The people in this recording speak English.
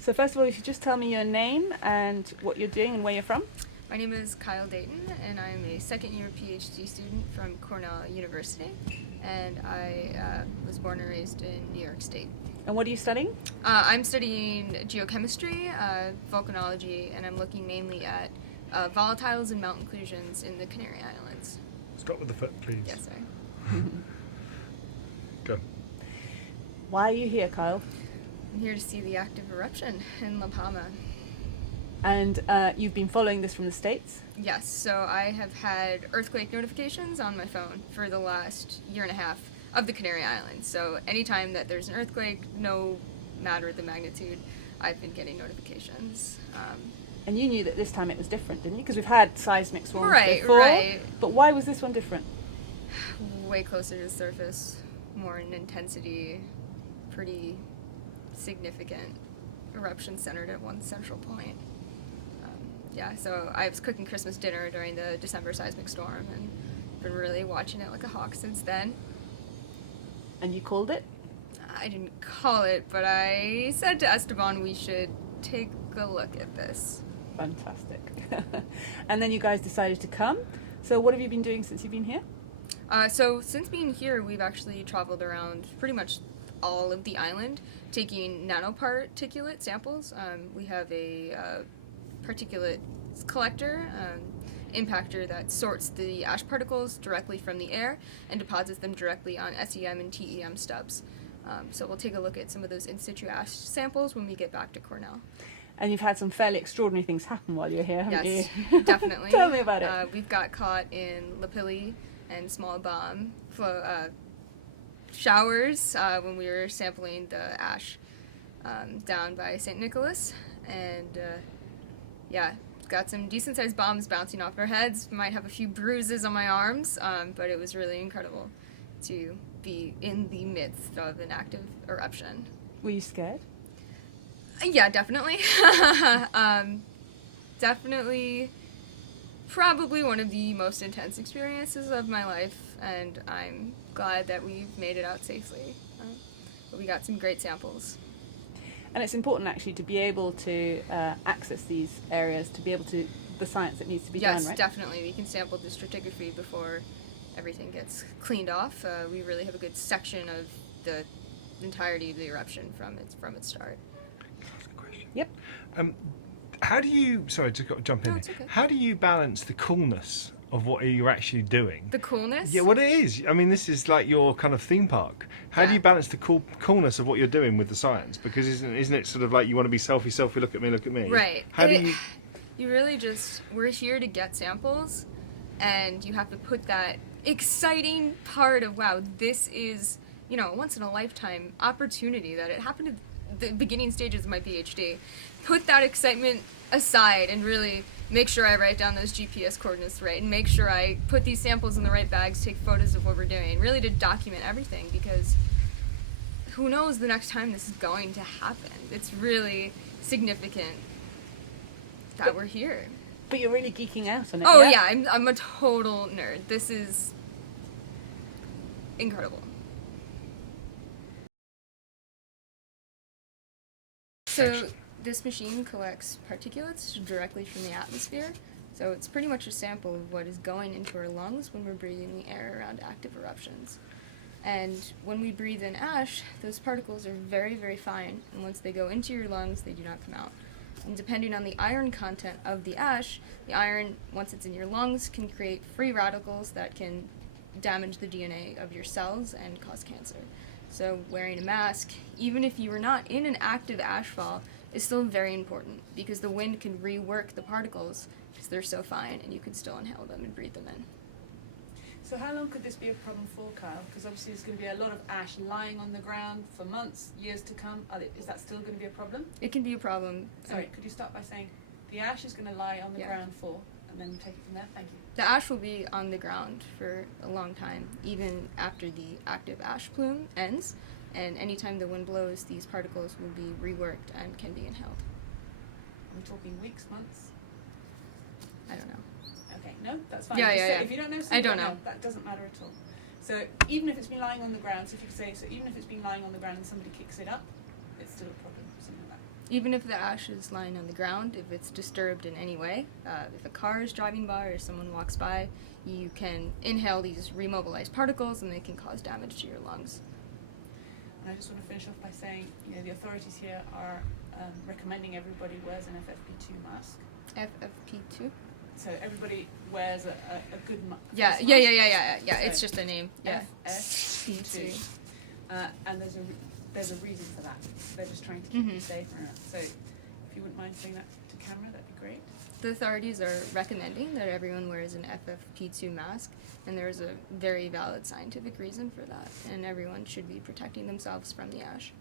So first of all, if you just tell me your name and what you're doing and where you're from. My name is Kyle Daton, and I'm a second-year PhD student from Cornell University, and I was born and raised in New York State. And what are you studying? I'm studying geochemistry, volcanology, and I'm looking mainly at volatiles and mount inclusions in the Canary Islands. Stop with the foot, please. Yes, sorry. Go. Why are you here, Kyle? I'm here to see the active eruption in La Palma. And you've been following this from the States? Yes, so I have had earthquake notifications on my phone for the last year and a half of the Canary Islands. So anytime that there's an earthquake, no matter the magnitude, I've been getting notifications. And you knew that this time it was different, didn't you? Because we've had seismic swarms Right, before. right. But why was this one different? Way closer to the surface, more in intensity, pretty significant eruption centered at one central point. Yeah, so I was cooking Christmas dinner during the December seismic storm and been really watching it like a hawk since then. And you called it? I didn't call it, but I said to Esteban we should take a look at this. Fantastic. And then you guys decided to come. So what have you been doing since you've been here? So since being here, we've actually traveled around pretty much all of the island, taking nanoparticulate samples. We have a particulate collector, impactor that sorts the ash particles directly from the air and deposits them directly on SEM and TEM stubs. So we'll take a look at some of those in situ ash samples when we get back to Cornell. And you've had some fairly extraordinary things happen while you're here, haven't Yes, you? definitely. Tell me about it. We've got caught in lapilli and small bomb showers when we were sampling the ash down by St. Nicholas. And yeah, got some decent sized bombs bouncing off our heads. Might have a few bruises on my arms, but it was really incredible to be in the midst of an active eruption. Were you scared? Yeah, definitely. Definitely probably one of the most intense experiences of my life, and I'm glad that we've made it out safely. But we got some great samples. And it's important actually to be able to access these areas, to be able to the science that needs to be done, right? Yes, definitely. We can sample the stratigraphy before everything gets cleaned off. We really have a good section of the entirety of the eruption from its start. Yep. How do you, sorry to jump in No, here. it's okay. How do you balance the coolness of what you're actually doing? The coolness? Yeah, what it is. I mean, this is like your kind of theme park. How do Yeah. you balance the coolness of what you're doing with the science? Because isn't it sort of like you want to be selfie, look at me? Right. How do you... You really just, we're here to get samples, and you have to put that exciting part of, wow, this is, you know, a once in a lifetime opportunity that it happened at the beginning stages of my PhD. Put that excitement aside and really make sure I write down those GPS coordinates right, and make sure I put these samples in the right bags, take photos of what we're doing, really to document everything, because who knows the next time this is going to happen. It's really significant that we're here. But you're really geeking out on it. Oh yeah, I'm a total nerd. This is incredible. So this machine collects particulates directly from the atmosphere. So it's pretty much a sample of what is going into our lungs when we're breathing the air around active eruptions. And when we breathe in ash, those particles are very, very fine. And once they go into your lungs, they do not come out. And depending on the iron content of the ash, the iron, once it's in your lungs, can create free radicals that can damage the DNA of your cells and cause cancer. So wearing a mask, even if you are not in an active ash fall, is still very important, because the wind can rework the particles because they're so fine, and you can still inhale them and breathe them in. So how long could this be a problem for, Kyle? Because obviously there's going to be a lot of ash lying on the ground for months, years to come. Is that still going to be a problem? It can be a problem. Sorry, could you start by saying the ash is going to lie on the Yeah. ground for, and then take it from there? Thank you. The ash will be on the ground for a long time, even after the active ash plume ends. And anytime the wind blows, these particles will be reworked and can be inhaled. I'm talking weeks, months? I don't know. Okay, no, that's fine. Yeah, Just yeah, say- yeah. If you don't know I something, don't no, know. that doesn't matter at all. So even if it's been lying on the ground, so if you could say, so even if it's been lying on the ground and somebody kicks it up, it's still a problem, something like that. Even if the ash is lying on the ground, if it's disturbed in any way, if a car is driving by or someone walks by, you can inhale these remobilized particles and they can cause damage to your lungs. And I just want to finish off by saying, the authorities here are recommending everybody wears an FFP2 mask. FFP2? So everybody wears a good mask. Yeah. So It's just a name. Yeah. FFP2. And there's a reason for that. They're just trying to keep you safer. So if you wouldn't mind saying that to camera, that'd be great. The authorities are recommending that everyone wears an FFP2 mask, and there is a very valid scientific reason for that, and everyone should be protecting themselves from the ash.